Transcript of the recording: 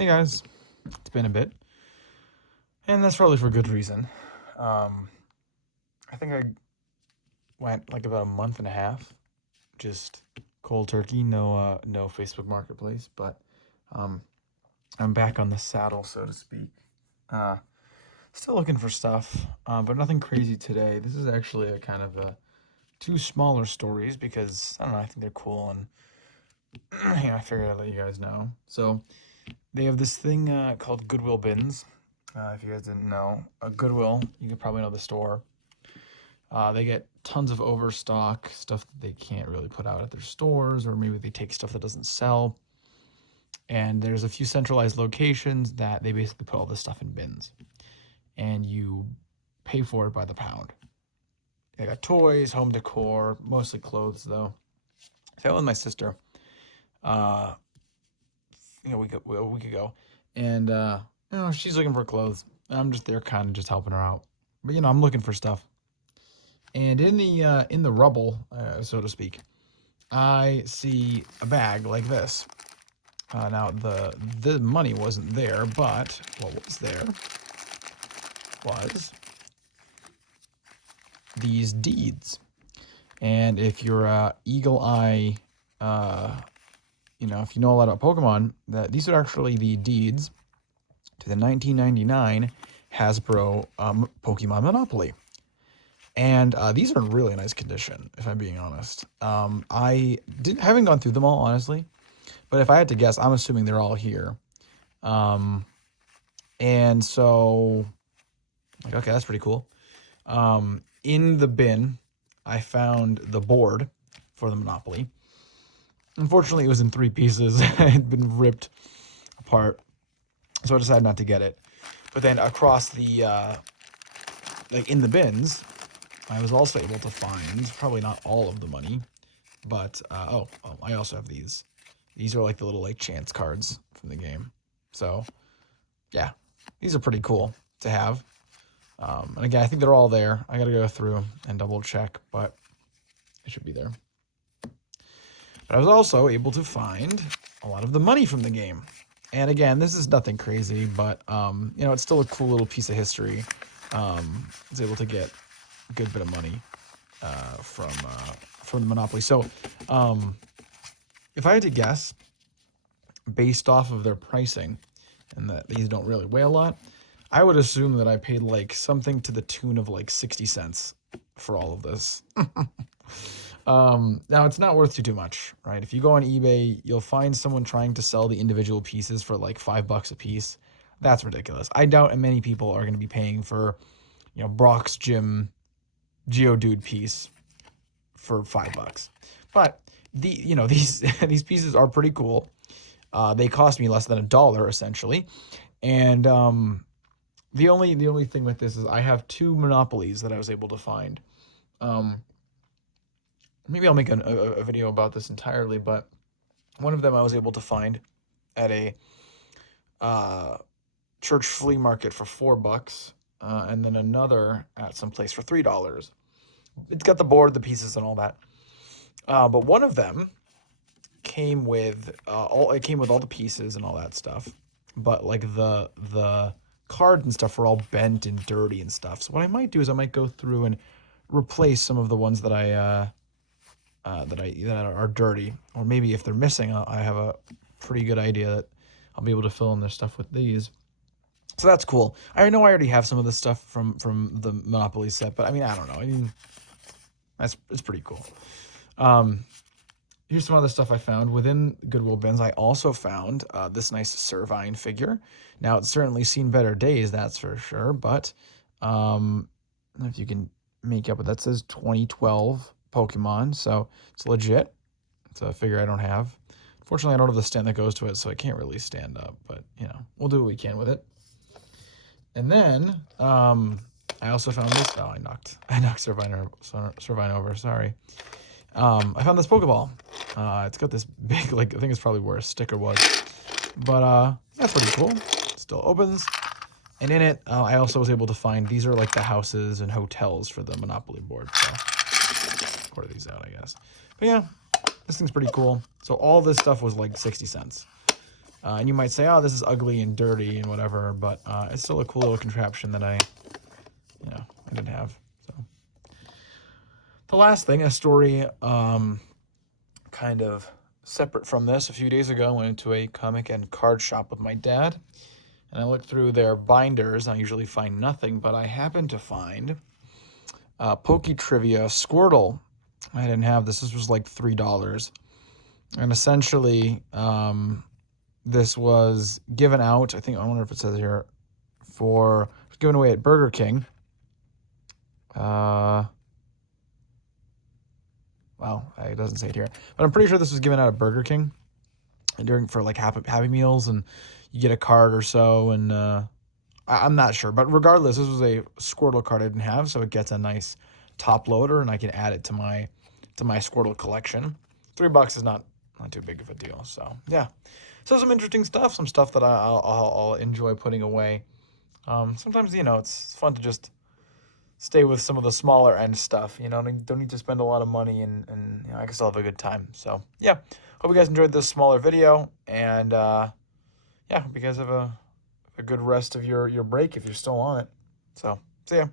Hey guys, it's been a bit, and that's probably for good reason. Um, I think I went like about a month and a half, just cold turkey, no Facebook Marketplace, but um, I'm back on the saddle, so to speak. Uh, Still looking for stuff, but nothing crazy today. This is actually a kind of a two smaller stories because I don't know, I think they're cool, and yeah, I figured I'd let you guys know. So they have this thing called Goodwill bins. If you guys didn't know, Goodwill, you could probably know the store. They get tons of overstock, stuff that they can't really put out at their stores, or maybe they take stuff that doesn't sell. And there's a few centralized locations that they basically put all this stuff in bins, and you pay for it by the pound. They got toys, home decor, mostly clothes though. So I went with my sister, uh, a week ago, and she's looking for clothes. I'm just there, kind of just helping her out. But I'm looking for stuff. And in the rubble, so to speak, I see a bag like this. Now the money wasn't there, but what was there was these deeds. And if you're eagle eye, if you know a lot about Pokemon, that these are actually the deeds to the 1999 Hasbro Pokemon Monopoly. And these are in really nice condition, if I'm being honest. I haven't gone through them all, honestly. But if I had to guess, I'm assuming they're all here. And so, like, okay, that's pretty cool. In the bin, I found the board for the Monopoly. Unfortunately, it was in three pieces. It had been ripped apart. So I decided not to get it. But then across the, in the bins, I was also able to find, probably not all of the money, but, I also have these. These are like the little chance cards from the game. So, yeah, these are pretty cool to have. And again, I think they're all there. I got to go through and double check, but it should be there. But I was also able to find a lot of the money from the game. And again, this is nothing crazy, but, it's still a cool little piece of history. I was able to get a good bit of money from the Monopoly. So, if I had to guess, based off of their pricing, and that these don't really weigh a lot, I would assume that I paid something to the tune of 60 cents for all of this. Now it's not worth too much, right? If you go on eBay, you'll find someone trying to sell the individual pieces for $5 a piece. That's ridiculous. I doubt many people are going to be paying for, Brock's Gym Geodude piece for $5. But these these pieces are pretty cool. They cost me less than $1 essentially, and the only thing with this is I have two Monopolies that I was able to find. Maybe I'll make a video about this entirely, but one of them I was able to find at a church flea market for $4, and then another at some place for $3. It's got the board, the pieces, and all that. But one of them came with all the pieces and all that stuff, but the cards and stuff were all bent and dirty and stuff. So what I might do is I might go through and replace some of the ones that that are dirty, or maybe if they're missing, I have a pretty good idea that I'll be able to fill in their stuff with these. So that's cool. I know I already have some of this stuff from the Monopoly set, but I don't know. It's pretty cool. Here's some other stuff I found within Goodwill bins. I also found this nice Servine figure. Now, it's certainly seen better days, that's for sure, but I don't know if you can make up what that says, 2012 Pokemon, so it's legit. It's a figure I don't have. Fortunately, I don't have the stand that goes to it, so I can't really stand up, but, we'll do what we can with it. And then, I also found this. Oh, I knocked Servine over, sorry. I found this Pokeball. It's got this big, I think it's probably where a sticker was. But, that's pretty cool. It still opens. And in it, I also was able to find, these are the houses and hotels for the Monopoly board. So, pour these out, I guess. But yeah, this thing's pretty cool. So all this stuff was 60 cents. And you might say, oh, this is ugly and dirty and whatever, but it's still a cool little contraption that I didn't have. So the last thing, a story kind of separate from this. A few days ago, I went into a comic and card shop with my dad, and I looked through their binders. I usually find nothing, but I happened to find Poke Trivia Squirtle. I didn't have this. This was like $3. And essentially, this was given out, I wonder if it says here, it was given away at Burger King. Well, it doesn't say it here, but I'm pretty sure this was given out at Burger King for like Happy Meals, and you get a card or so, and I'm not sure, but regardless, this was a Squirtle card I didn't have, so it gets a nice top loader, and I can add it to my Squirtle collection. $3 is not too big of a deal, so yeah. So some interesting stuff, some stuff that I'll enjoy putting away. Sometimes, it's fun to just stay with some of the smaller end stuff. Don't need to spend a lot of money, and I can still have a good time. So yeah, hope you guys enjoyed this smaller video, and yeah, hope you guys have a good rest of your break if you're still on it. So see ya.